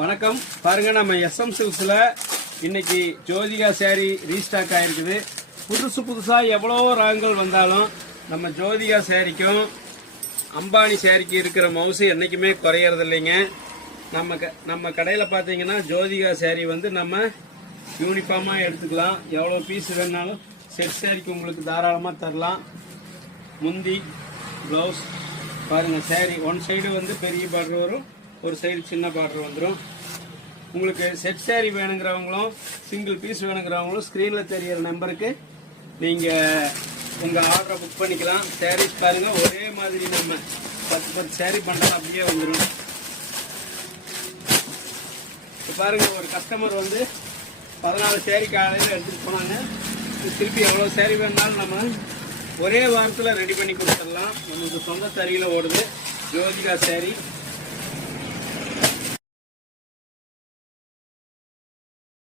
வணக்கம் பாருங்க, நம்ம எஸ்எம் சில்க்ஸ்ல இன்னைக்கு ஜோதிகா சேரீ ரீஸ்டாக் ஆயிருக்குது. புதுசா எவ்வளோ ராகங்கள் வந்தாலும் நம்ம ஜோதிகா சேரீக்கும் அம்பானி சேரீக்கு இருக்கிற மவுசு என்னைக்குமே குறையறது இல்லைங்க. நம்ம கடையில் பார்த்தீங்கன்னா ஜோதிகா சேரீ வந்து நம்ம யூனிஃபார்மாக எடுத்துக்கலாம். எவ்வளோ பீஸ் வேணாலும் செட் சேரீக்கு உங்களுக்கு தாராளமாக தரலாம். முந்தி ப்ளவுஸ் பாருங்கள், சேரீ ஒன் சைடு வந்து பெரிய பார்டர் வரும், ஒரு சைடு சின்ன பார்டர் வந்துடும். உங்களுக்கு செட் சேரீ வேணுங்கிறவங்களும் சிங்கிள் பீஸ் வேணுங்கிறவங்களும் ஸ்க்ரீனில் தெரிகிற நம்பருக்கு நீங்கள் உங்கள் ஆர்டரை புக் பண்ணிக்கலாம். சேரீஸ் பாருங்கள், ஒரே மாதிரி நம்ம 10 சேரீ பண்ணலாம், அப்படியே வந்துடும். இப்போ பாருங்கள், ஒரு கஸ்டமர் வந்து 14 சேரீ காலையில் எடுத்துகிட்டு போனாங்க. திருப்பி எவ்வளோ சேரீ வேணுனாலும் நம்ம ஒரே வாரத்தில் ரெடி பண்ணி கொடுத்துடலாம். நமக்கு சொந்த தறியில் ஓடுது ஜோதிகா சேரீ.